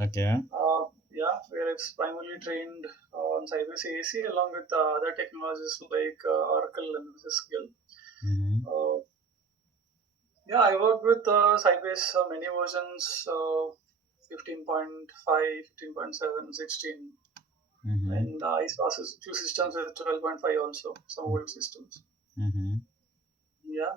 Okay. Where it's primarily trained on Sybase ASE along with other technologies like Oracle and SQL. Mm-hmm. Uh, I worked with Sybase many versions 15.5, 15.7, 16, Mm-hmm. and I saw few systems with 12.5 also, some old systems. Mm-hmm. Yeah,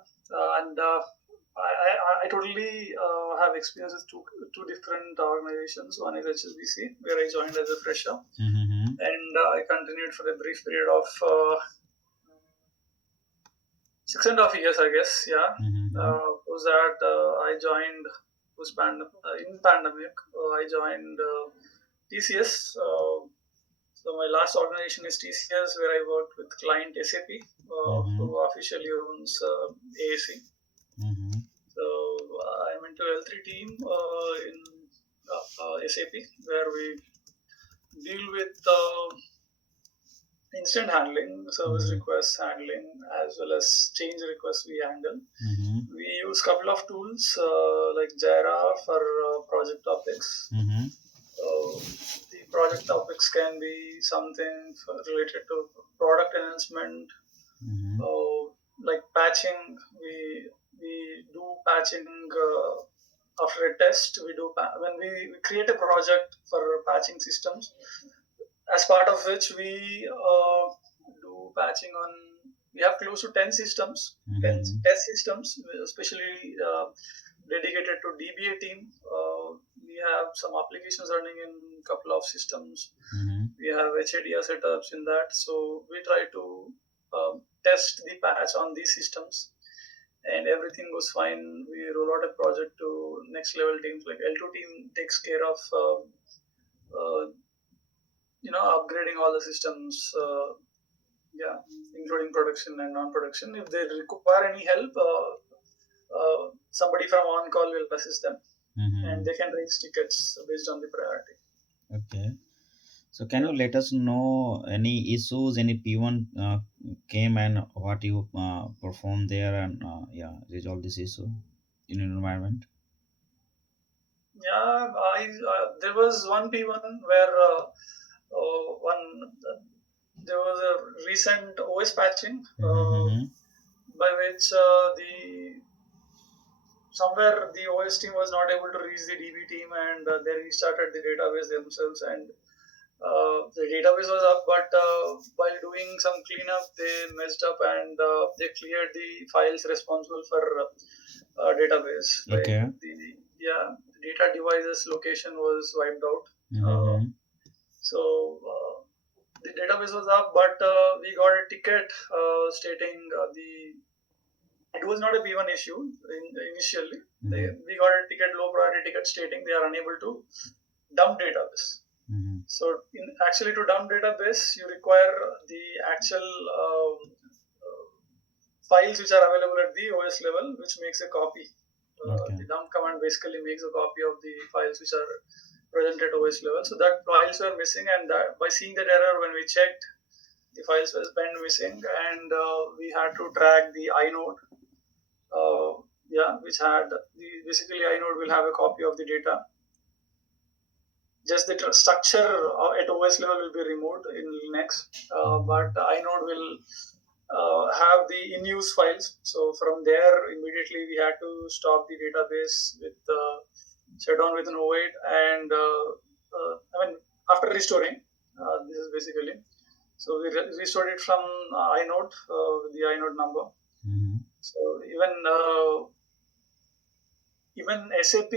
and I totally have experience with two different organizations. One is HSBC, where I joined as a fresher, Mm-hmm. and I continued for a brief period of 6.5 years, I guess. Yeah, Mm-hmm. was that I joined was in pandemic. I joined TCS. So my last organization is TCS, where I worked with client SAP, Mm-hmm. who officially owns ASE. Mm-hmm. So I'm into L3 team in SAP, where we deal with instant handling, service Mm-hmm. request handling, as well as change requests we handle. Mm-hmm. We use couple of tools like Jira for project topics. Mm-hmm. The project topics can be something related to product enhancement, Mm-hmm. like patching. We do patching after a test. When we create a project for patching systems, as part of which we do patching on. We have close to 10 systems, 10 Mm-hmm. test systems, especially dedicated to DBA team. We have some applications running in a couple of systems. Mm-hmm. We have HADR setups in that. So we try to test the patch on these systems, and everything goes fine. We roll out a project to next level teams. Like L2 team takes care of uh, upgrading all the systems. Yeah, including production and non-production. If they require any help, somebody from on call will assist them, and Mm-hmm. they can raise tickets based on the priority. Okay. So can you Yeah. let us know any issues, any P1 came and what you performed there and yeah, resolve this issue in an environment? Yeah, there was one P1 where one there was a recent OS patching Mm-hmm. by which the somewhere the OS team was not able to reach the DB team, and they restarted the database themselves, and the database was up, but while doing some cleanup, they messed up, and they cleared the files responsible for database. Like Okay. the data devices location was wiped out. Uh, Mm-hmm. so the database was up, but we got a ticket stating the it was not a P1 issue initially. Mm-hmm. We got a ticket, low priority ticket stating they are unable to dump database. Mm-hmm. So, actually, to dump database, you require the actual files which are available at the OS level, which makes a copy. Okay. The dump command basically makes a copy of the files which are present at OS level. So that files were missing, and by seeing that error, when we checked, the files was been missing, and we had to track the inode. Which had basically inode will have a copy of the data. Just the structure at OS level will be removed in Linux, but Mm-hmm. inode will have the in-use files. So from there, immediately we had to stop the database with shut down with an O8, and I mean after restoring, this is basically. So we restored it from inode with the inode number. Mm-hmm. So even SAP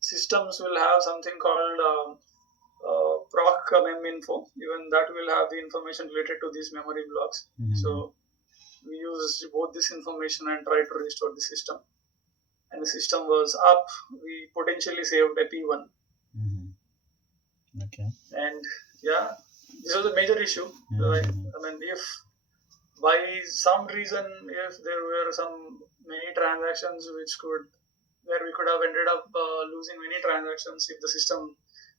systems will have something called proc mem info. Even that will have the information related to these memory blocks. Mm-hmm. So we used both this information and tried to restore the system. And the system was up. We potentially saved a P1. Mm-hmm. Okay. And yeah, this was a major issue. Right? Mm-hmm. I mean, if by some reason, if there were some many transactions which could where we could have ended up losing many transactions if the system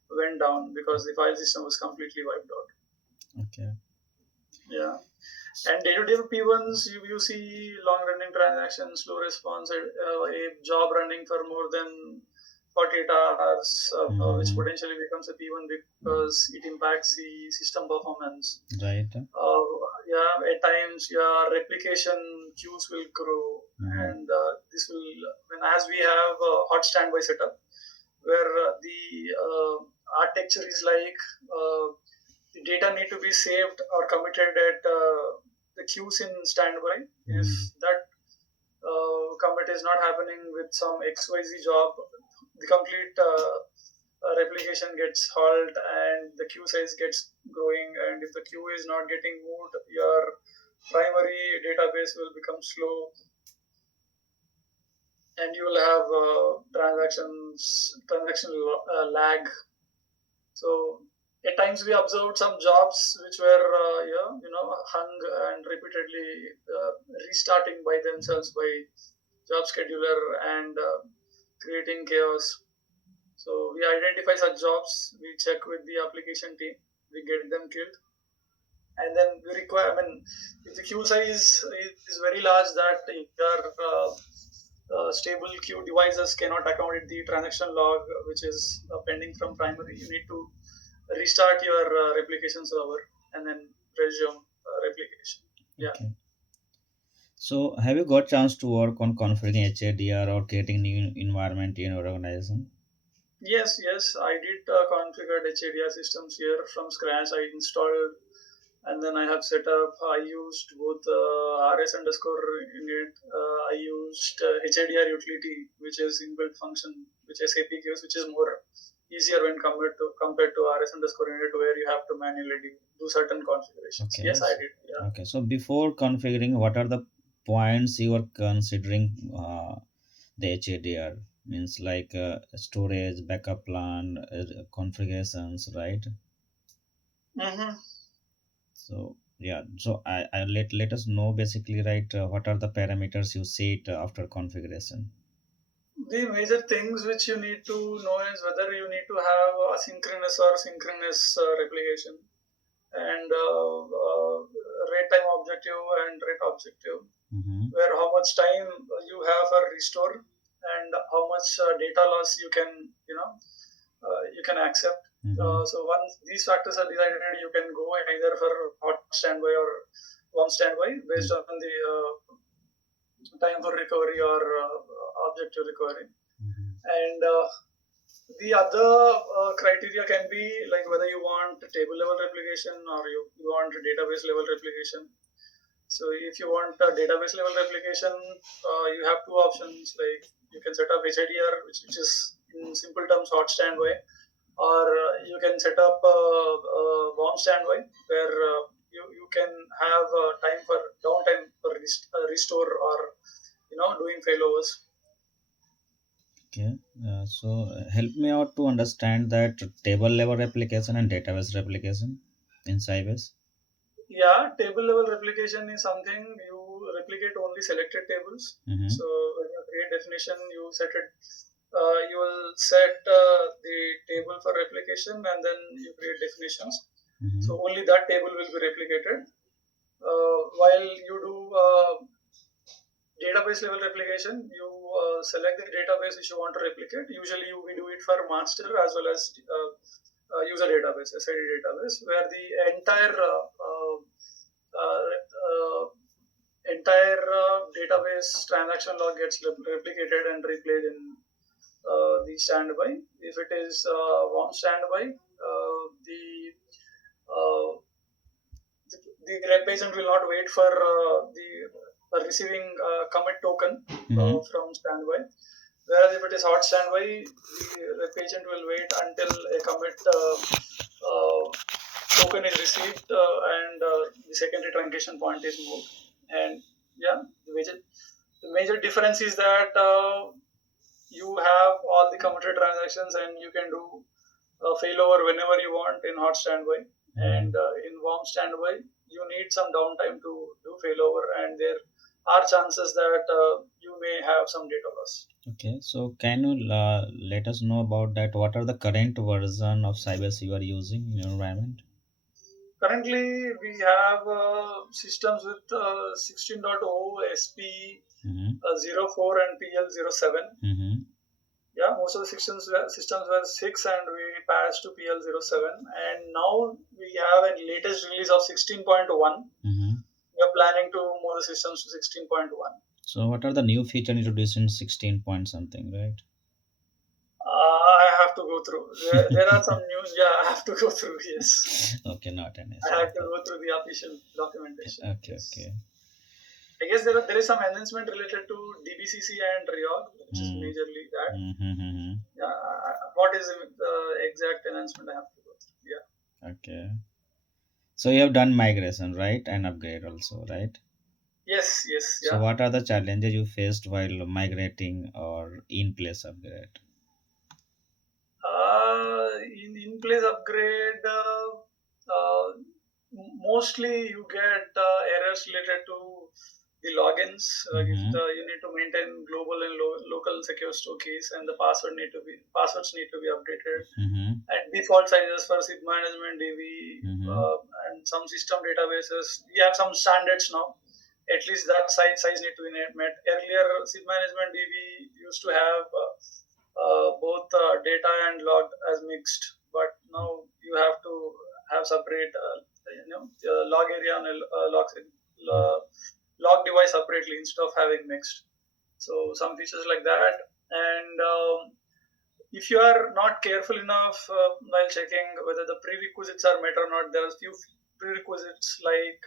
went down because the file system was completely wiped out. Okay. Yeah. And day-to-day P1s, you see long-running transactions, slow response, a job running for more than 48 hours, which Mm-hmm. potentially becomes a P1 because it impacts the system performance. Right. uh, yeah, at times your replication queues will grow, Mm-hmm. and this will, when as we have a hot standby setup where the architecture is like the data need to be saved or committed at the queues in standby. If Mm-hmm. that commit is not happening with some XYZ job, the complete replication gets halt and the queue size gets growing. And if the queue is not getting moved, your primary database will become slow, and you will have transaction lag. So at times we observed some jobs which were yeah, hung and repeatedly restarting by themselves by job scheduler and creating chaos. So we identify such jobs, we check with the application team, we get them killed, and then we require. I mean, if the queue size is very large that your stable queue devices cannot accommodate the transaction log which is pending from primary, you need to restart your replication server and then resume replication. Yeah. Okay. So, have you got chance to work on configuring HADR or creating new environment in your organization? Yes, yes, I did configure HADR systems here from scratch. I installed and then I have set up. I used both RS underscore init. I used HADR utility, which is inbuilt function, which SAP gives, which is more easier when compared to RS underscore init, where you have to manually do certain configurations. Okay. Yes, I did. Yeah. Okay. So, before configuring, what are the points you are considering the HADR? Means like storage, backup plan, configurations, right? Mm-hmm. So, yeah. So, I let us know basically, right? What are the parameters you set after configuration? The major things which you need to know is whether you need to have asynchronous or synchronous replication, and rate time objective and rate objective, Mm-hmm. where how much time you have for restore and how much data loss you can accept. Mm-hmm. So once these factors are decided, you can go either for hot standby or warm standby based on the time for recovery or objective recovery. Mm-hmm. And the other criteria can be like whether you want table level replication or you want database level replication. So if you want a database level replication, you have two options. Like you can set up HIDR, which is in simple terms hot standby, or you can set up warm standby, where you can have time for downtime for restore or doing failovers. Okay, help me out to understand that table level replication and database replication in Sybase. Yeah, table level replication is something you replicate only selected tables. Mm-hmm. So when you create definition, you set it. You will set the table for replication, and then you create definitions. Mm-hmm. So only that table will be replicated. While you do database level replication, you select the database which you want to replicate. Usually, we do it for master as well as user database, SID database, where the uh, uh, entire database transaction log gets replicated and replayed in the standby. If it is warm standby, uh, the web agent will not wait for the receiving commit token Mm-hmm. from standby. Whereas if it is hot standby, the rep agent will wait until a commit uh, token is received and the secondary truncation point is moved. And yeah, the major difference is that you have all the committed transactions and you can do failover whenever you want in hot standby. Mm-hmm. And in warm standby, you need some downtime to do failover, and there are chances that you may have some data loss. Okay, so can you let us know about that? What are the current version of Sybase you are using in your environment? Currently, we have systems with 16.0 SP Mm-hmm. 04 and PL07. Mm-hmm. Yeah, most of the systems were 6, and we patched to PL07. And now we have a latest release of 16.1. Mm-hmm. We are planning to move the systems to 16.1. So what are the new feature introduced in 16 point something, right? I have to go through. There are some news. Yeah, I have to go through. Yes, Okay, not an I issue. have to Okay. go through the official documentation. Okay, Yes, okay. I guess there is some enhancement related to DBCC and reorg, which is Mm. majorly that. Mm-hmm. Yeah, what is the exact enhancement I have to go through? Yeah. Okay. So you have done migration, right? And upgrade also, right? Yes. Yes. So Yeah. what are the challenges you faced while migrating or in place upgrade? In place upgrade, mostly you get errors related to the logins. Like if Mm-hmm. you need to maintain global and local secure store keys, and the passwords need to be updated. Mm-hmm. And default sizes for SIP management, DB, Mm-hmm. and some system databases. We have some standards now. At least that size need to be met. Earlier, SIP management DB used to have both data and log as mixed, but now you have to have separate, log area and uh, log device separately instead of having mixed. So some features like that. And if you are not careful enough while checking whether the prerequisites are met or not, there are few prerequisites like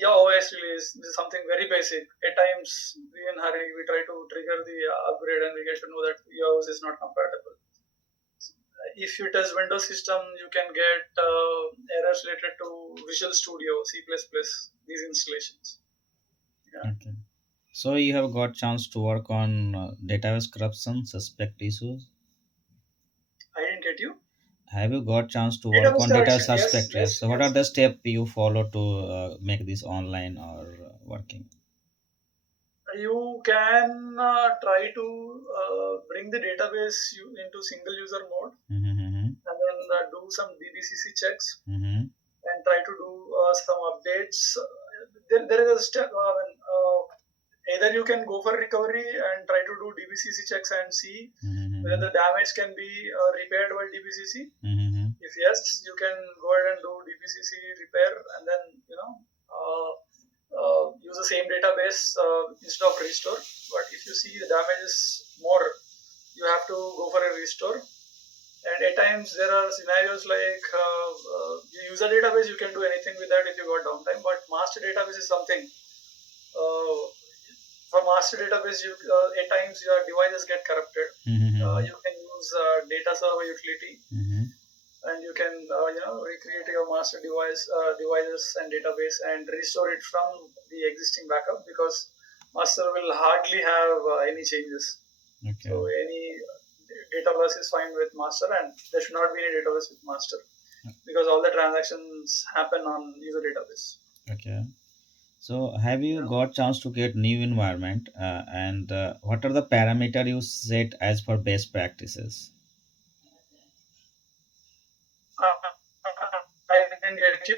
yeah, OS release. This is something very basic. At times, we in hurry, we try to trigger the upgrade, and we get to know that your OS is not compatible. If it is Windows system, you can get errors related to Visual Studio, C++, these installations. Yeah, Okay. So you have got chance to work on database corruption, suspect issues. I didn't get you. Have you got chance to work Database on data correction. Yes, suspect? Yes. yes, So what are yes. the steps you follow to make this online or working? You can try to bring the database into single user mode, Mm-hmm. and then do some DBCC checks Mm-hmm. and try to do some updates. There is a step. Either you can go for recovery and try to do DBCC checks and see whether Mm-hmm. the damage can be repaired by DBCC. Mm-hmm. If yes, you can go ahead and do DBCC repair, and then use the same database instead of restore. But if you see the damage is more, you have to go for a restore. And at times there are scenarios like you use a database, you can do anything with that if you got downtime. But master database is something. Uh, for master database, at times your devices get corrupted. Mm-hmm. You can use data server utility, Mm-hmm. and you can recreate your master devices and database and restore it from the existing backup, because master will hardly have any changes. Okay. So any data loss is fine with master, and there should not be any data loss with master, because all the transactions happen on user database. Okay. So have you Yeah. got chance to get new environment and what are the parameter you set as per best practices? I didn't get you.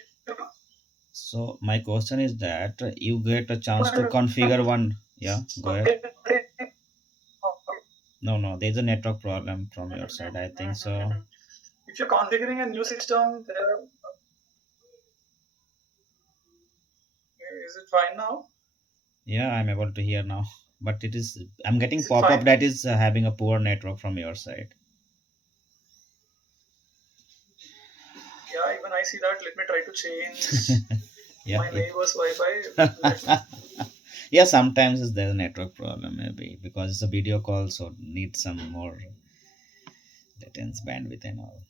So my question is that you get a chance to configure one. Yeah, go ahead. No, no, there's a network problem from your side. I think so. If you're configuring a new system, is it fine now? Yeah, I'm able to hear now. But it is I'm getting Is it pop up fine? that is having a poor network from your side. Yeah, even I see that. Let me try to change Yeah, my it neighbor's Wi-Fi. Let me. yeah, sometimes it's there's a network problem maybe because it's a video call, so need some more latency bandwidth and all.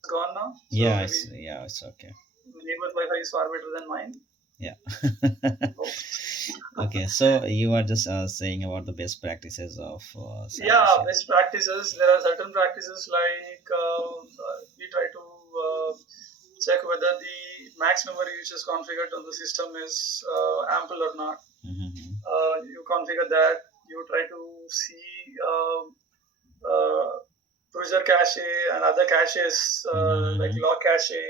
It's gone now, so Yeah, maybe it's okay. neighbor's Wi-Fi is far better than mine. Yeah. Oops. Okay, so you are just saying about the best practices of Yeah, Sybase. best practices. There are certain practices like we try to check whether the max memory which is configured on the system is ample or not. Mm-hmm. You configure that. You try to see. Uh, Cruiser cache and other caches like Mm-hmm. log cache,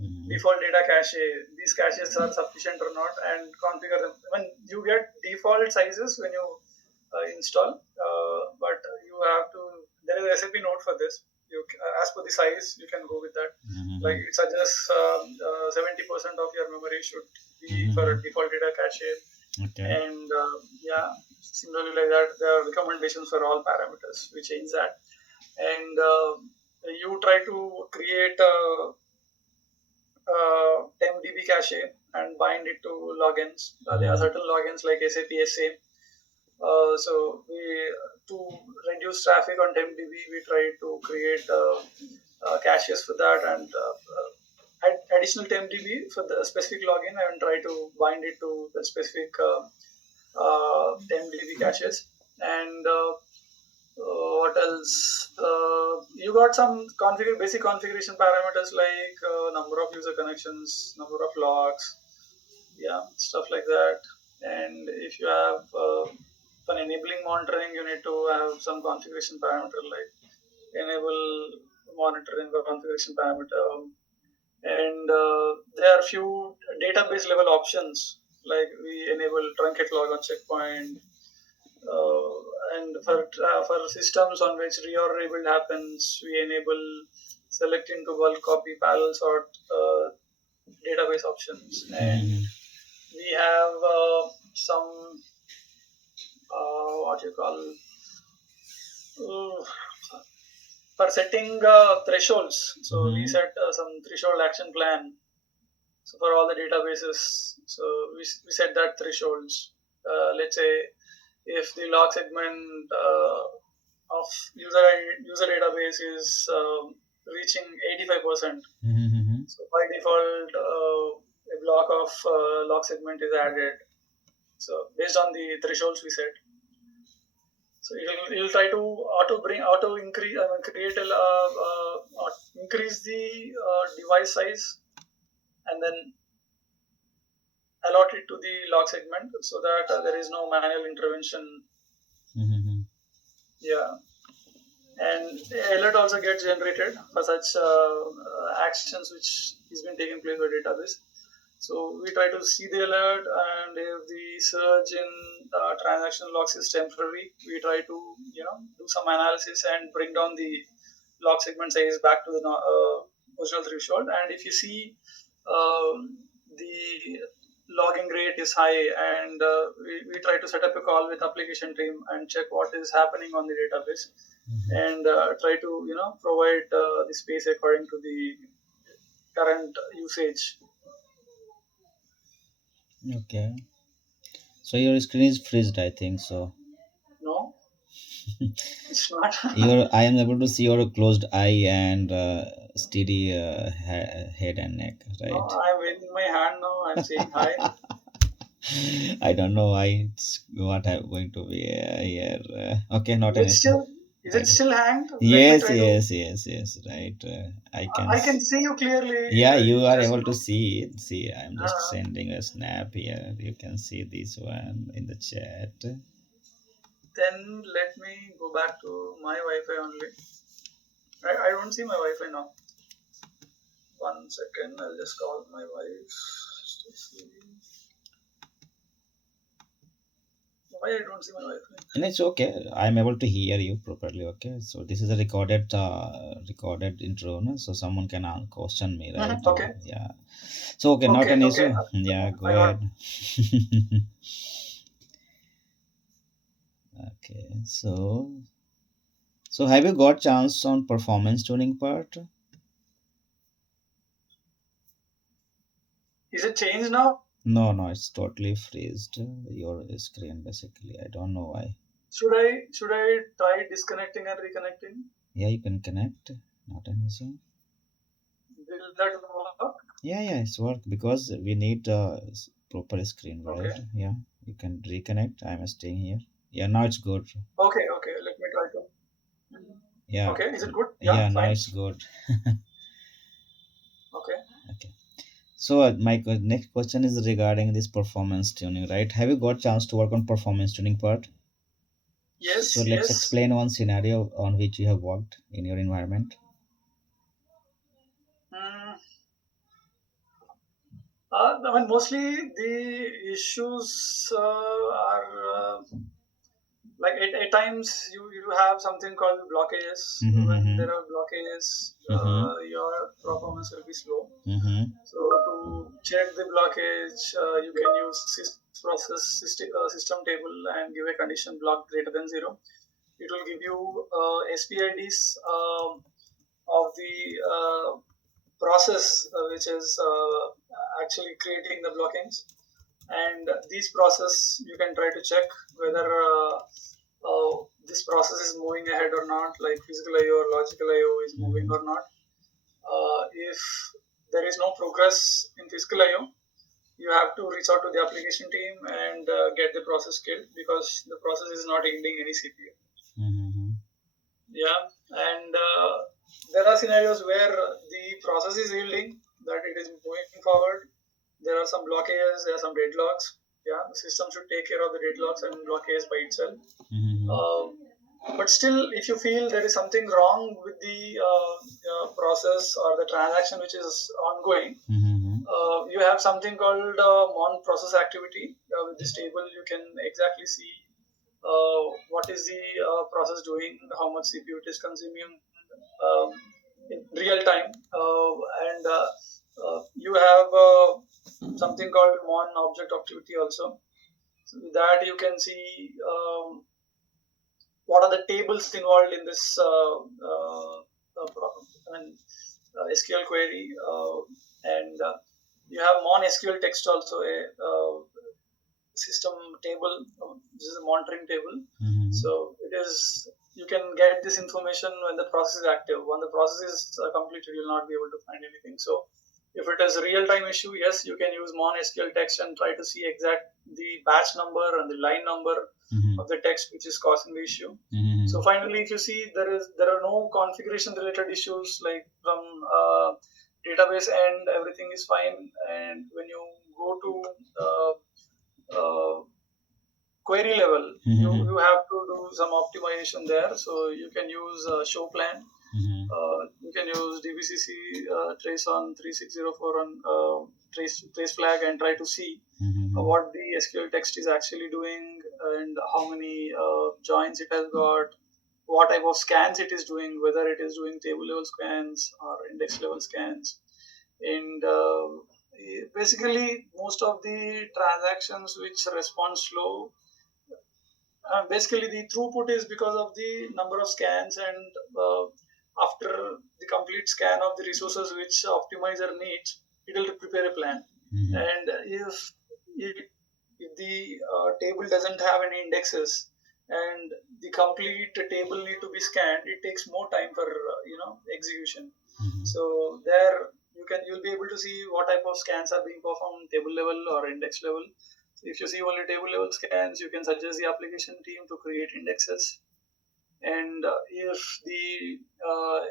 Mm-hmm. default data cache. These caches are sufficient or not, and configure them. When you get default sizes when you install, but you have to. There is a recipe note for this. As per the size, you can go with that. Like Mm-hmm. it suggests 70% of your memory should be for Mm-hmm. default data cache, Okay. and yeah, similarly like that, there are recommendations for all parameters. We change that, and you try to create a 10 dB cache and bind it to logins. There are Mm-hmm. certain logins like SAP ASE. So we to reduce traffic on 10 dB, we try to create caches for that and add additional 10 dB for the specific login and try to bind it to the specific 10 dB caches. And what else? You got some basic configuration parameters like number of user connections, number of logs, yeah, stuff like that. And if you have for enabling monitoring, you need to have some configuration parameter like enable monitoring or configuration parameter. And there are few database level options like we enable truncate log on checkpoint, uh, and for systems on which reorder rebuild happens, we enable select into bulk copy parallel sort database options, and Mm-hmm. we have some what you call uh, for setting thresholds. So we Mm-hmm. set some threshold action plan. So for all the databases, so we set that thresholds. Let's say if the log segment of user database is reaching 85%. Mm-hmm. So by default, a block of log segment is added. So based on the thresholds we set, so you'll try to auto increase create a increase the device size and then allot it to the log segment so that there is no manual intervention. Mm-hmm. Yeah, and alert also gets generated for such actions which has been taking place by database. So we try to see the alert, and if the surge in transaction logs is temporary, we try to do some analysis and bring down the log segment size back to the original threshold. And if you see the logging rate is high, and we try to set up a call with application team and check what is happening on the database and try to provide the space according to the current usage. Okay. So your screen is freezed, I think so. No, it's not. Your I am able to see your closed eye and steady head and neck, No, right? I'm waving my hand now. I'm saying hi. I don't know why it's what I'm going to be here. Okay, not Is an it issue. still? Is it Right. still hanged? Let me Yes, try to. yes, yes, yes. Right. I can. I can see you clearly. Yeah, you It's are just able to see it. See, I'm just uh, sending a snap here. You can see this one in the chat. then let me go back to my Wi-Fi only. I don't see my Wi-Fi now. 1 second. I'll just call my wife. Stacy. Why I don't see my Wi-Fi? And it's okay. I'm able to hear you properly. Okay, so this is a recorded intro, no? So someone can question me, right? Mhm. Okay. Yeah. So okay, not Okay. an Okay. issue. Yeah, go I got. ahead. Okay, so have you got chance on performance tuning part? Is it changed now? No, no, it's totally freezed. Your screen basically. I don't know why. Should I try disconnecting and reconnecting? Yeah, you can connect. Not an issue. Will that work? Yeah, it's work because we need proper screen, right? Okay. Yeah, you can reconnect. I'm staying here. Yeah, now it's good. Okay. Okay. Let me try to. Yeah, Okay. Is it good? Yeah. yeah, now Fine. it's good. Okay. Okay. So my next question is regarding this performance tuning, right? Have you got chance to work on performance tuning part? So Yes, let's yes. explain one scenario on which you have worked in your environment. Mm, I mean, mostly the issues are like at times you have something called blockages. When Mm-hmm. there are blockages, Mm-hmm. your performance will be slow. Mm-hmm. So to check the blockage, you can use system table and give a condition block greater than zero. It will give you SPIDs of the process which is actually creating the blockings. And these process you can try to check whether this process is moving ahead or not, like physical IO or logical IO is moving Mm-hmm. or not. If there is no progress in physical IO, you have to reach out to the application team and get the process killed because the process is not yielding any CPU. Mm-hmm. Yeah, and there are scenarios where the process is yielding that it is moving forward. There are some blockages, there are some deadlocks. Yeah, the system should take care of the deadlocks and blockages by itself. Mm-hmm. But still, if you feel there is something wrong with the process or the transaction which is ongoing, Mm-hmm. you have something called mon process activity. With this table, you can exactly see what is the process doing, how much CPU it is consuming um, in real time, and you have something called mon object activity also. So with that, you can see what are the tables involved in this I mean, SQL query, and you have mon SQL text also, a system table. This is a monitoring table. Mm-hmm. So it is, you can get this information when the process is active. When the process is completed, you'll not be able to find anything. So if it is a real time issue, yes, you can use mon SQL text and try to see exact the batch number and the line number Mm-hmm. of the text which is causing the issue. Mm-hmm. So finally, if you see, there are no configuration related issues, like from database end everything is fine, and when you go to uh, uh, query level, Mm-hmm. you have to do some optimization there. So you can use show plan. You can use DBCC trace on 3604 on trace flag and try to see Mm-hmm. what the SQL text is actually doing and how many joins it has got, what type of scans it is doing, whether it is doing table level scans or index level scans. And basically, most of the transactions which respond slow, basically the throughput is because of the number of scans, and after the complete scan of the resources which optimizer needs, it will prepare a plan. Mm-hmm. And if the table doesn't have any indexes and the complete table need to be scanned, it takes more time for execution. Mm-hmm. So there you'll be able to see what type of scans are being performed table level or index level. So if you see only table level scans, you can suggest the application team to create indexes. And if the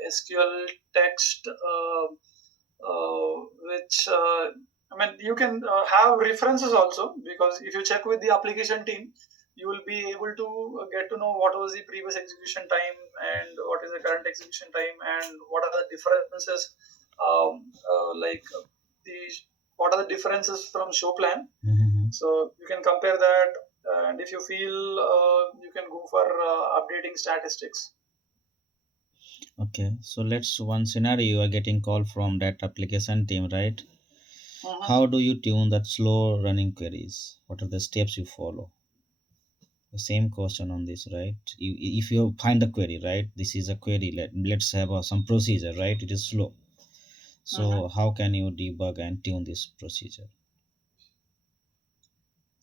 SQL text, which I mean, you can have references also, because if you check with the application team, you will be able to get to know what was the previous execution time and what is the current execution time and what are the differences, like the what are the differences from show plan. Mm-hmm. So you can compare that, and if you feel you can go for updating statistics. Okay, so let's one scenario you are getting call from that application team, right? Mhm. How do you tune that slow running queries? What are the steps you follow? The same question on this, right? If you find the query, right? This is a query. Let's have some procedure, right? It is slow. Mhm. So how can you debug and tune this procedure?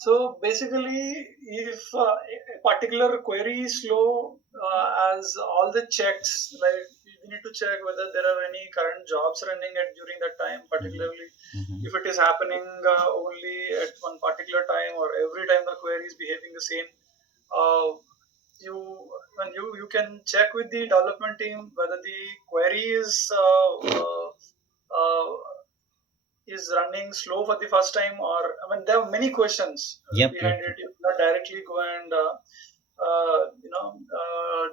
So basically, if a particular query is slow, as all the checks, like we need to check whether there are any current jobs running at during that time, particularly Mm-hmm. if it is happening only at one particular time or every time the query is behaving the same. Uh, you you can check with the development team whether the query uh, is running slow for the first time, or I mean there are many questions Yep, behind yep. it. You cannot directly go and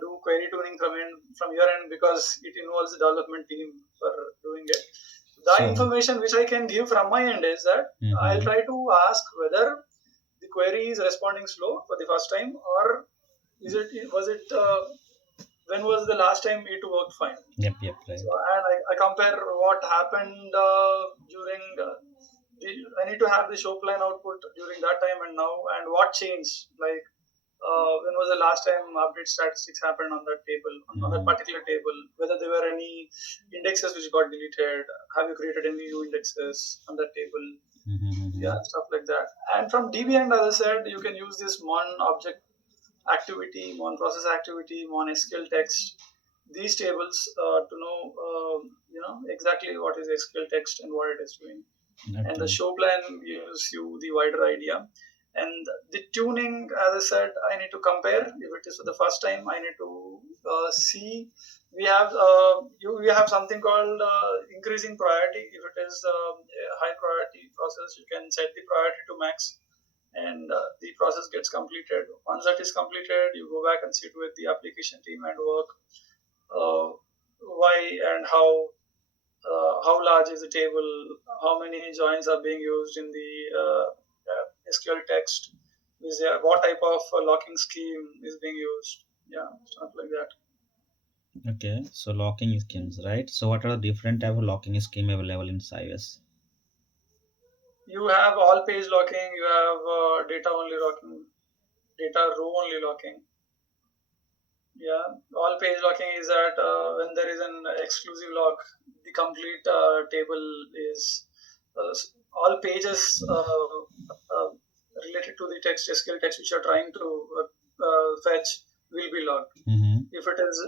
do query tuning from your end, because it involves the development team for doing it. The So, information which I can give from my end is that I'll mm-hmm. try to ask whether the query is responding slow for the first time, or was it when was the last time it worked fine. Yep, yep, So, right. and I compare what happened during I need to have the show plan output during that time and now, and what changed. Like, when was the last time update statistics happened on that table, on that Mm-hmm. particular table? Whether there were any indexes which got deleted? Have you created any new indexes on that table? Yeah, Mm-hmm. stuff like that. And from DB end, as I said, you can use this mon object activity, mon process activity, mon SQL text, these tables to know exactly what is SQL text and what it is doing. And the Okay. show plan gives you the wider idea. And the tuning, as I said, I need to compare. If it is for the first time, I need to see. We have something called increasing priority. If it is a high priority process, you can set the priority to max, and the process gets completed. Once that is completed, you go back and sit with the application team and work uh, why and how large is the table, how many joins are being used in the SQL text, is there, what type of locking scheme is being used, yeah, stuff like that. Okay. So locking schemes, right? So what are the different type of locking scheme available in Sybase? You have all page locking, you have data only locking, data row only locking. Yeah, all page locking is that when there is an exclusive lock, the complete table is all pages related to the text, SQL text which you're trying to fetch will be locked. Mm-hmm. If it is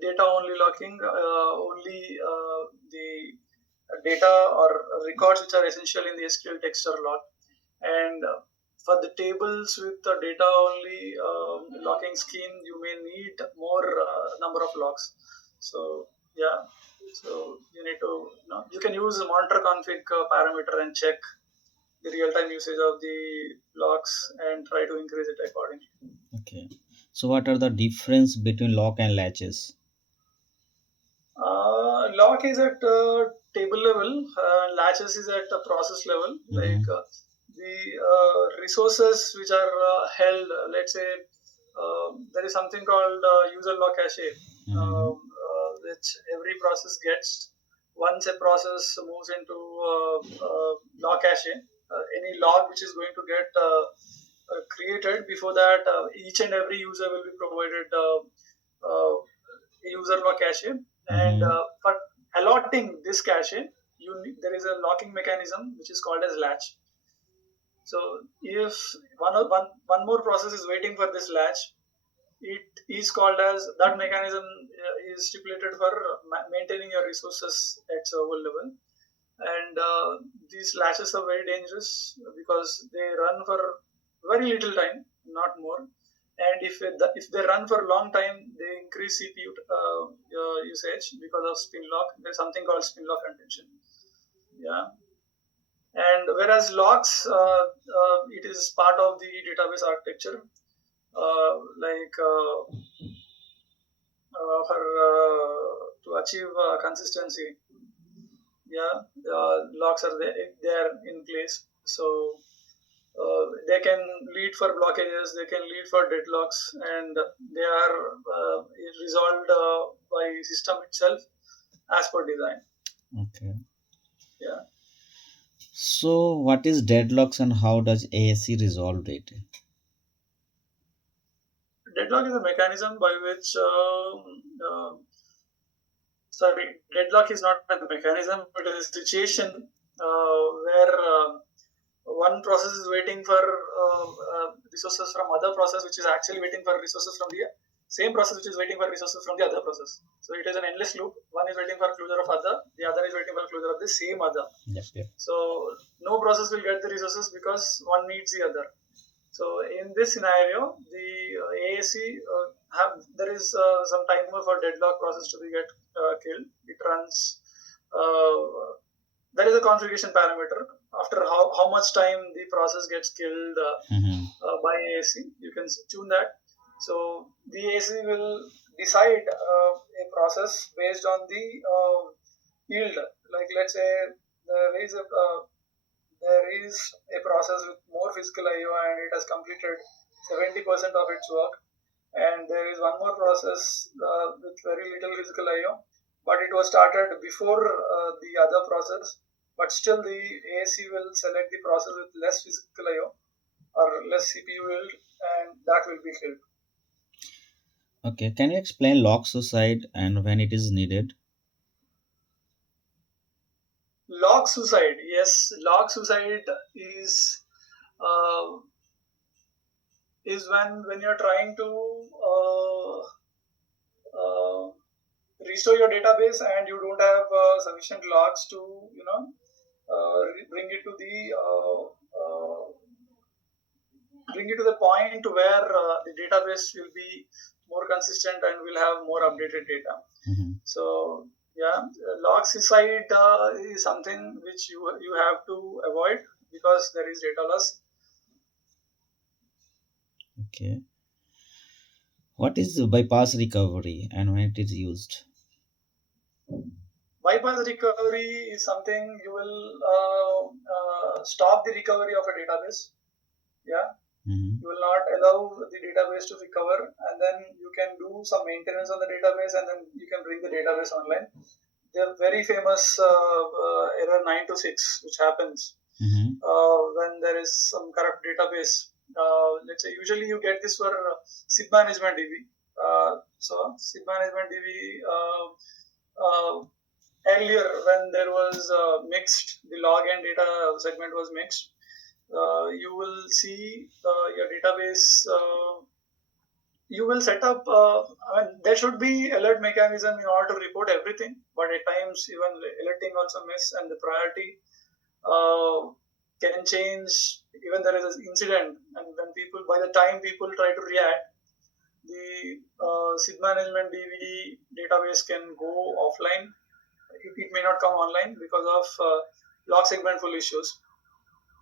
data only locking, only the data or records which are essential in the SQL text are locked. And for the tables with the data only locking scheme, you may need more number of locks. So yeah, so you need to you can use the monitor config parameter and check the real time usage of the locks and try to increase it accordingly. Okay. So what are the difference between lock and latches? Lock is at table level, latches is at process level. Like Mm-hmm. the resources which are held, let's say there is something called user log cache, Mm-hmm. which every process gets. Once a process moves into log cache, any log which is going to get created before that, each and every user will be provided user log cache, and Mm-hmm. for allotting this cache, there is a locking mechanism which is called as latch. So if one more process is waiting for this latch, it is called as that mechanism is stipulated for maintaining your resources at server level. And these latches are very dangerous because they run for very little time, not more. And if they run for a long time, they increase CPU usage because of spin lock. There's something called spin lock contention. Yeah, and whereas locks, it is part of the database architecture, like for to achieve consistency. Yeah, locks are there in place, so they can lead for blockages, they can lead for deadlocks, and they are resolved by system itself as per design. Okay. Yeah, So what is deadlocks and how does ASE resolve it? deadlock is a mechanism by which sorry, deadlock is not a mechanism, but it is a situation where one process is waiting for resources from other process, which is actually waiting for resources from the same process, which is waiting for resources from the other process. So it is an endless loop. One is waiting for closure of other, the other is waiting for closure of the same other. Yep, yep. So no process will get the resources because one needs the other. So in this scenario, the AAC there is some timer for deadlock process to be get killed. It runs. Uh, there is a configuration parameter after how much time the process gets killed Mm-hmm. by AAC. You can tune that. So the ASE will decide a process based on the yield. Like let's say there is a uh, there is a process with more physical IO and it has completed 70% of its work, and there is one more process with very little physical IO, but it was started before the other process. But still, the ASE will select the process with less physical IO or less CPU yield, and that will be killed. Okay, can you explain log suicide and when it is needed? Log suicide, yes, log suicide is uh, when you're trying to uh, restore your database and you don't have sufficient logs to bring it to the bring it to the point where the database will be more consistent and will have more updated data. Mhm. So yeah, log suicide is something which you have to avoid because there is data loss. Okay. What is bypass recovery and when it is used? Bypass recovery is something you will stop the recovery of a database. Yeah, Mhm. you will not allow the database to recover, and then you can do some maintenance on the database, and then you can bring the database online. The very famous error 926, which happens Mhm. when there is some corrupt database. Let's say usually you get this for SIP management DB. So SIP management DB earlier when there was mixed, the log and data segment was mixed. You will see your database. You will set up. I mean, there should be alert mechanism in order to report everything, but at times even alerting also miss, and the priority uh, can change. Even there is an incident, and when people by the time people try to react, the SID management DVD database can go offline. It may not come online because of log segment full issues.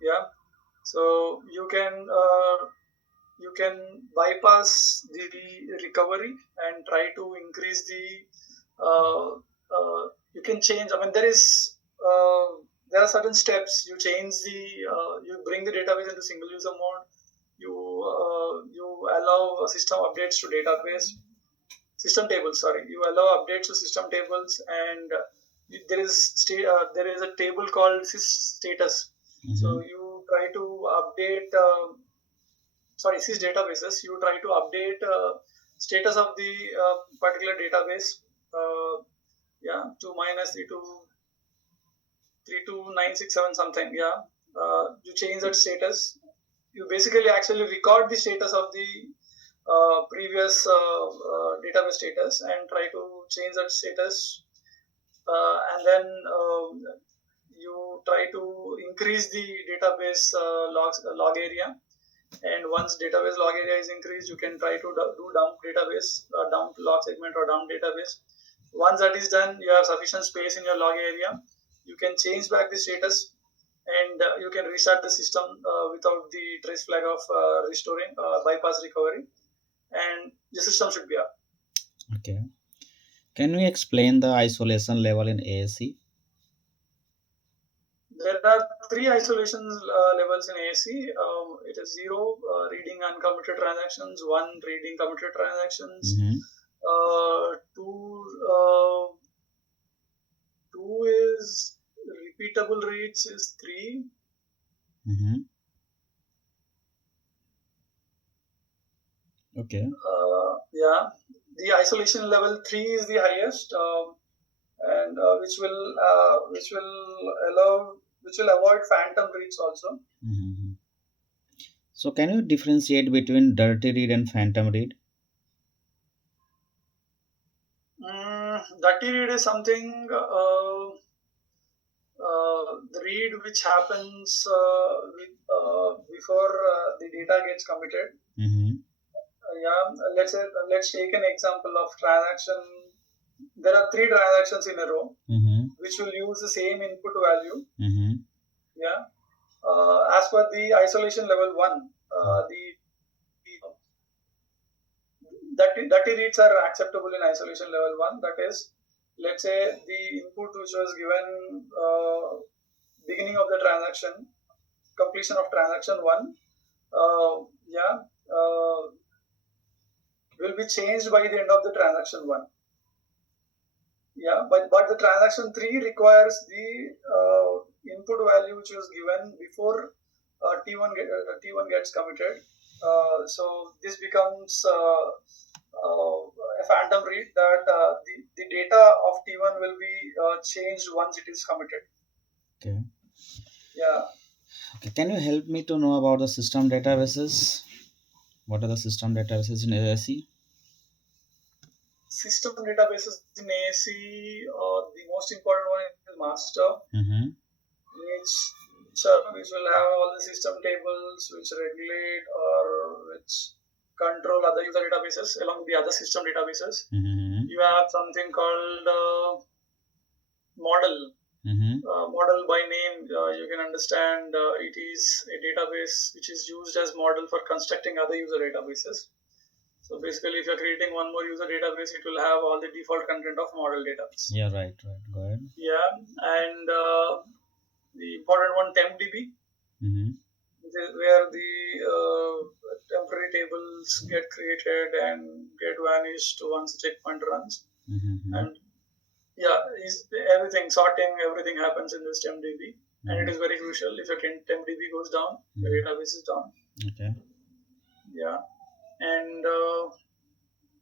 Yeah, so you can bypass the recovery and try to increase the uh, you can change. I mean, uh, there are certain steps. You change the you bring the database into single user mode. You allow system updates to database system tables. Sorry, you allow updates to system tables, and there is a table called sys status. So Mhm. you try to update. Sorry, sys databases. You try to update status of the particular database. Yeah, to minus 32967 something. Yeah, you change that status. You basically actually record the status of the previous database status and try to change that status, and then you try to increase the database log area. And once database log area is increased, you can try to do dump database, dump log segment or dump database. Once that is done, you have sufficient space in your log area. You can change back the status, and you can restart the system without the trace flag of restoring bypass recovery, and the system should be up. Okay. Can we explain the isolation level in ASE? There are three isolation levels in ASE. It is zero, reading uncommitted transactions, one reading committed transactions, Mhm. two two is repeatable reads is three. Mhm. Okay. Yeah, the isolation level three is the highest, and which will avoid phantom reads also. Mhm. So can you differentiate between dirty read and phantom read? Dirty read is something the read which happens before the data gets committed. Mhm. Yeah, let's take an example of transaction. There are three transactions in a row Mhm. which will use the same input value. Mhm. Yeah, as per the isolation level one, Dirty reads are acceptable in isolation level one. That is, let's say the input which was given beginning of the transaction, completion of transaction one, yeah, will be changed by the end of the transaction one. Yeah, but the transaction three requires the input value which was given before T1 gets committed. So this becomes a phantom read that the data of T1 will be changed once it is committed. Okay. Yeah, Okay. Can you help me to know about the system databases? What are the system databases in ASE? system databases in ASE, the most important one is master, Mm-hmm. which which will have all the system tables which regulate or which control other user databases along with the other system databases. Mm-hmm. You have something called model. Mm-hmm. Model by name, you can understand it is a database which is used as model for constructing other user databases. So basically, if you're creating one more user database, it will have all the default content of model database. Yeah, right, right. Go ahead. Yeah, and the important one, TempDB, Mm-hmm. where the temporary tables get created and get vanished once the checkpoint runs. Mm-hmm. And yeah, is everything sorting, everything happens in this TempDB, and it Mm-hmm. is very crucial. If your TempDB goes down, your Mm-hmm. database is down. Okay. Yeah, and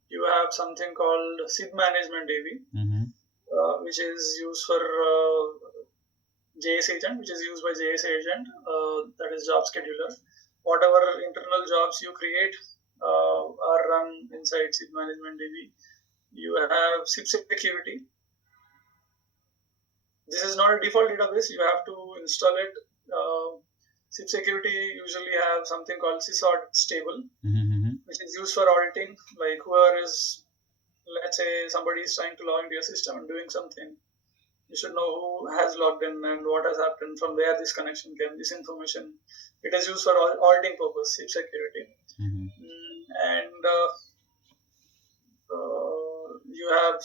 you have something called SID management DB, Mm-hmm. which is used for JS agent, which is used by JS agent, that is job scheduler. Whatever internal jobs you create are run inside SIP management DB. You have SIP security. This is not a default database. You have to install it. SIP security usually have something called SysAudit stable, Mm-hmm. which is used for auditing. Like whoever is, let's say, somebody is trying to log into your system and doing something, you should know who has logged in and what has happened, from where this connection came, this information. It is used for auditing purpose, SIP security. Mm-hmm. And you have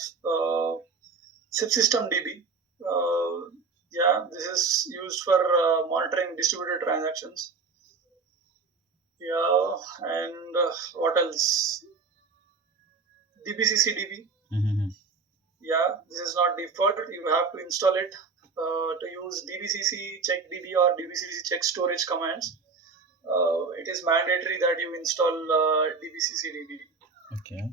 SIP system DB. Yeah, this is used for monitoring distributed transactions. Yeah, and what else? DBCC DB. Mm-hmm. Yeah, this is not default. You have to install it to use DBCC check DB or DBCC check storage commands. It is mandatory that you install DBCC DB. Okay.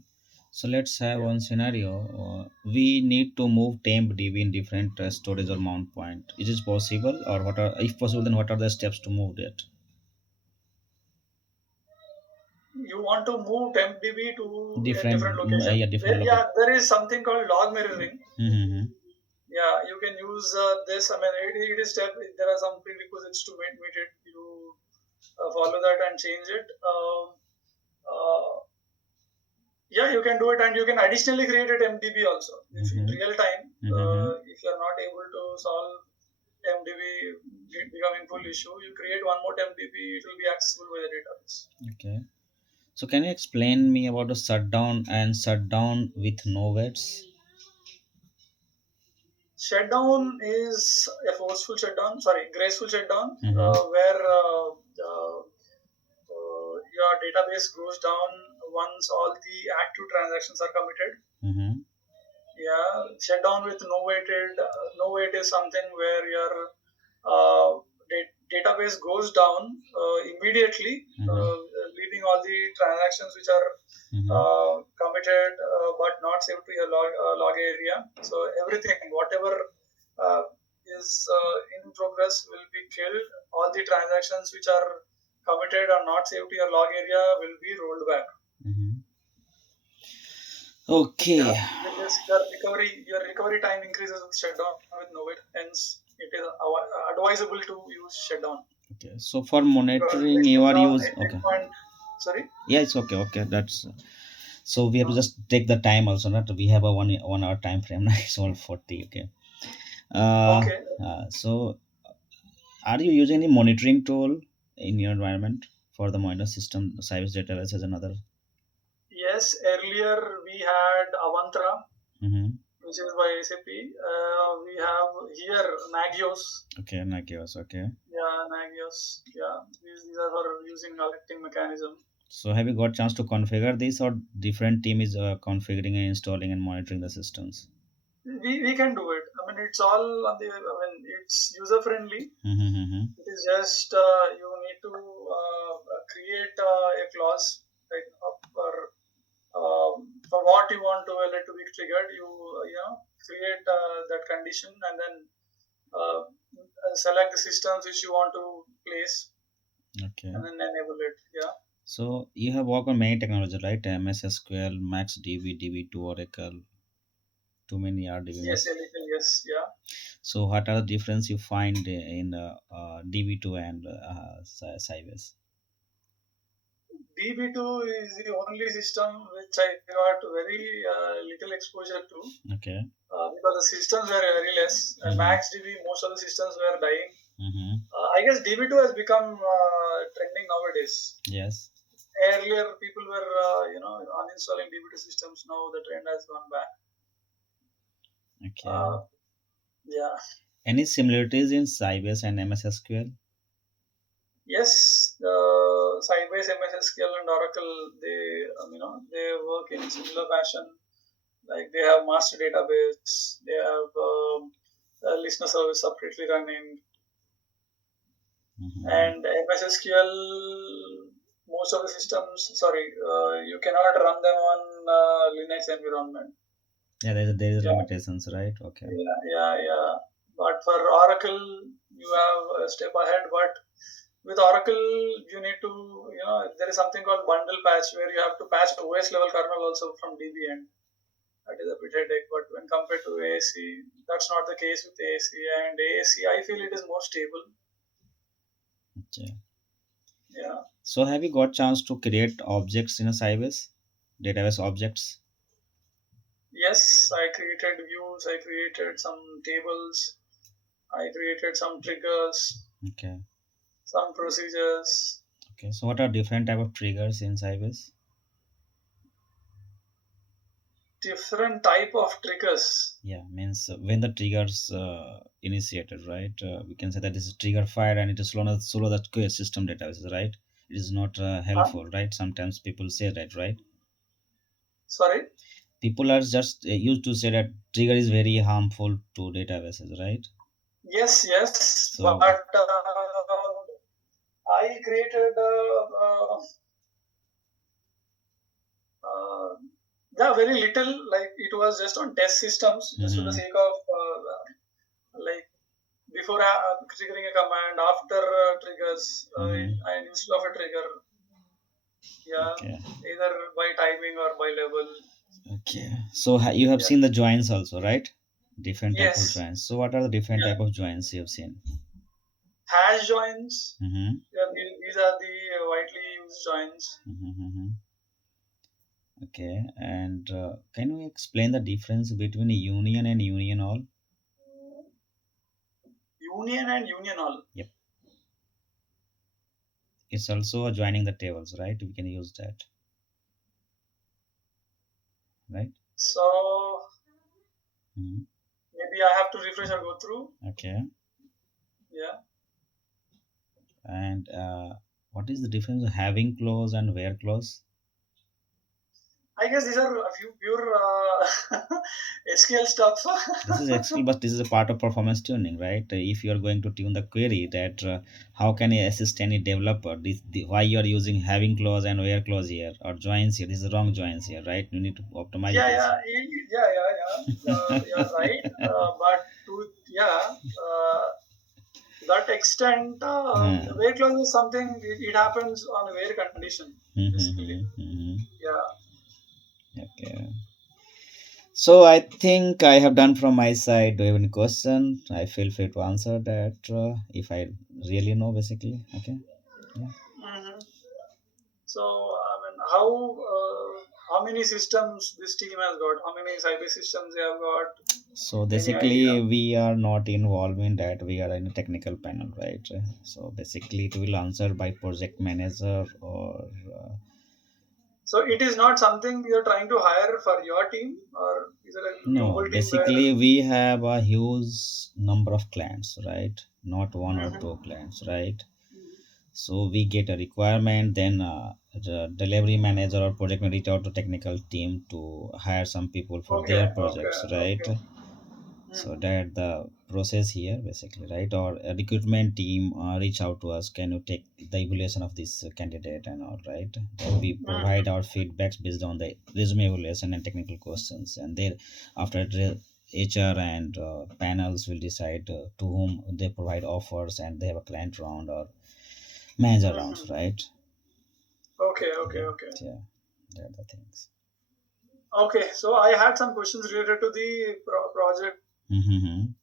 So let's have Yeah. one scenario. We need to move temp DB in different storage or mount point. Is it possible, or what are, if possible, then what are the steps to move that? You want to move TempDB to a different Different, location. yeah, different Yeah, location. there is something called log mirroring. Mm-hmm. Yeah, you can use this. I mean, it is step. There are some prerequisites to meet it. You follow that and change it. Uh, yeah, you can do it, and you can additionally create a MDB also. If in Mm-hmm. real time, Mm-hmm. if you are not able to solve MDB becoming full issue, you create one more MDB. It will be accessible by the database. Okay. So can you explain me about the shutdown and shutdown with no waits? Shutdown is a forceful shutdown, sorry, graceful shutdown, Mm-hmm. where your database goes down once all the active transactions are committed. Mm-hmm. Yeah, shutdown with no wait is something where your uh, database goes down immediately, Mm-hmm. leaving all the transactions which are Mm-hmm. committed but not saved to your log area. So everything, whatever uh, is in progress, will be killed. All the transactions which are committed or not saved to your log area will be rolled back. Mm-hmm. Yeah, Okay. with this, your recovery time increases with shutdown with no wait. Hence, it is advisable to use shutdown. Okay. So for Because monitoring wasting your on use, a okay. checkpoint. Sorry. Yeah, it's okay. Okay, that's so we have to Uh, just take the time also. Not we have a 1 hour time frame. It's all 40. Okay. Uh, okay. so are you using any monitoring tool in your environment for the monitor system, Sybase database as another? Yes, earlier we had Avantra, Mm-hmm. which is by SAP. We have here Nagios. Okay, Nagios. Okay. Yeah, Nagios. Yeah, these are for using alerting mechanism. So have you got chance to configure this, or different team is configuring and installing and monitoring the systems? We can do it. I mean, it's all on the. I mean, it's user friendly. Mm-hmm. It is just you need to create a clause like for what you want to let to be triggered. You create that condition and then uh, select the systems which you want to place Okay. and then enable it. Yeah. So you have worked on many technology, right? MS SQL, MaxDB, DB2, Oracle, too many Yes, RDBMS. a little. Yes. Yeah. So what are the difference you find in DB2 and Sybase? DB2 is the only system which I got very little exposure to Okay. because the systems were very less. Mm-hmm. Max DB, most of the systems were dying. Mm-hmm. I guess DB2 has become trending nowadays. Yes. Earlier, people were uninstalling DB2 systems. Now the trend has gone back. Okay. Uh, yeah. Any similarities in Sybase and MS SQL? Yes, the Sybase, MS SQL, and Oracle they work in similar fashion. Like they have master database, they have a listener service separately running, Mm-hmm. and MS SQL. Most of the systems, sorry, you cannot run them on Linux environment. Yeah, there is Yeah, limitations, right? Okay. yeah. But for Oracle, you have a step ahead. But with Oracle, you need to, there is something called bundle patch where you have to patch OS level kernel also from DB end. That is a bit headache. But when compared to ASE, that's not the case with ASE. And ASE, I feel it is more stable. Okay. Yeah. So have you got chance to create objects in a Sybase database objects? Yes, I created views. I created some tables. I created some triggers, Okay. some procedures. Okay. So what are different type of triggers in Sybase? Different type of triggers. Yeah, means when the triggers initiated, right? We can say that this is trigger fired and it is slow the queue system database, right? It is not Huh? helpful, right? Sometimes people say that, right? Sorry. People are just used to say that trigger is very harmful to databases, right? Yes, yes, but So I created uh, yeah, very little. Like it was just on test systems, just for the mhm, sake of like before triggering a command, after triggers, mhm. instead of a trigger, yeah, Okay, either by timing or by level. okay. So you have Yeah. seen the joins also, right? Different type of Yes. joins. So what are the different Yeah. type of joins you have seen? Hash joins. Mm-hmm. Yeah, these are the widely used joins. Mm-hmm. Okay, and can you explain the difference between a union and union all? Union and union all. Yep, it's also joining the tables, right? We can use that, right? So Hmm. maybe I have to refresh or go through. Okay, Yeah. and what is the difference of having clause and where clause? I guess these are a few pure SQL stuff. This is SQL, but this is a part of performance tuning, right? If you are going to tune the query, that how can you assist any developer? Why you are using having clause and where clause here or joins here? This is wrong joins here, right? You need to optimize Yeah, this. yeah, yeah. You're right. But to that extent, Hmm. where clause is something. It happens on a where condition, basically. Mhm, mhm. Yeah. Okay. So I think I have done from my side. Do you have any question? I feel free to answer that if I really know, basically. Okay. Yeah. Hmm. So, I mean, how many systems this team has got? How many cyber systems they have got? So Any idea? basically, we are not involved in that. We are in a technical panel, right? So basically, it will answer by project manager or So it is not something you're trying to hire for your team, or is it a No, global team where? basically we have a huge number of clients, right? Not one or Mhm. two clients, right? So we get a requirement, then the delivery manager or project manager reach out to technical team to hire some people for Okay, their okay, projects, right? okay. So Mhm. that the process here basically, right? Or a recruitment team reach out to us, can you take the evaluation of this candidate and all, right? Then we provide Mhm. our feedbacks based on the resume evaluation and technical questions, and then after HR and panels will decide to whom they provide offers, and they have a client round or manager rounds, Mhm. right? Okay, okay, Yeah, okay. yeah, they're the things. Okay, so I had some questions related to the project. Mm-hmm.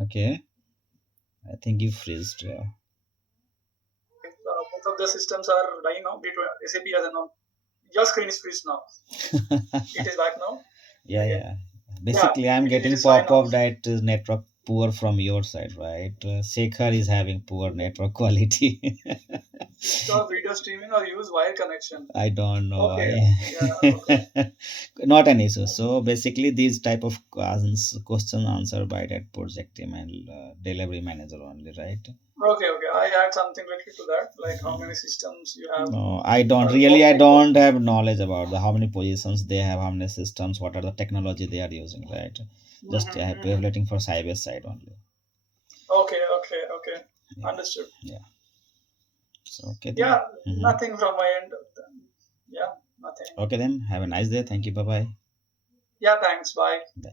Okay, I think you freezed. Yeah. Most of the systems are dying now. SAP has announced. Your screen is freeze now. It is back now. Yeah, Okay. yeah. Yeah, Basically, I'm it getting is fine pop now. up that network poor from your side, right? Shekhar is having poor network quality. Switch off video streaming or use wire connection. I don't know Okay. why. Yeah. Okay. Not an issue. So basically, these type of question answered by that project team and delivery manager only, right? Okay. Okay. I had something related to that, like how many systems you have, No, I don't or really. I like what. don't have knowledge about the how many positions they have, how many systems, what are the technology they are using, right? Just Mhm, I have mhm. relating for Sybase side only. Okay. Okay. Okay. Yeah, Understood. yeah. So okay then. Yeah. Hmm. Nothing from my end. Yeah. Nothing. Okay then. Have a nice day. Thank you. Bye Yeah. Thanks. Bye. bye.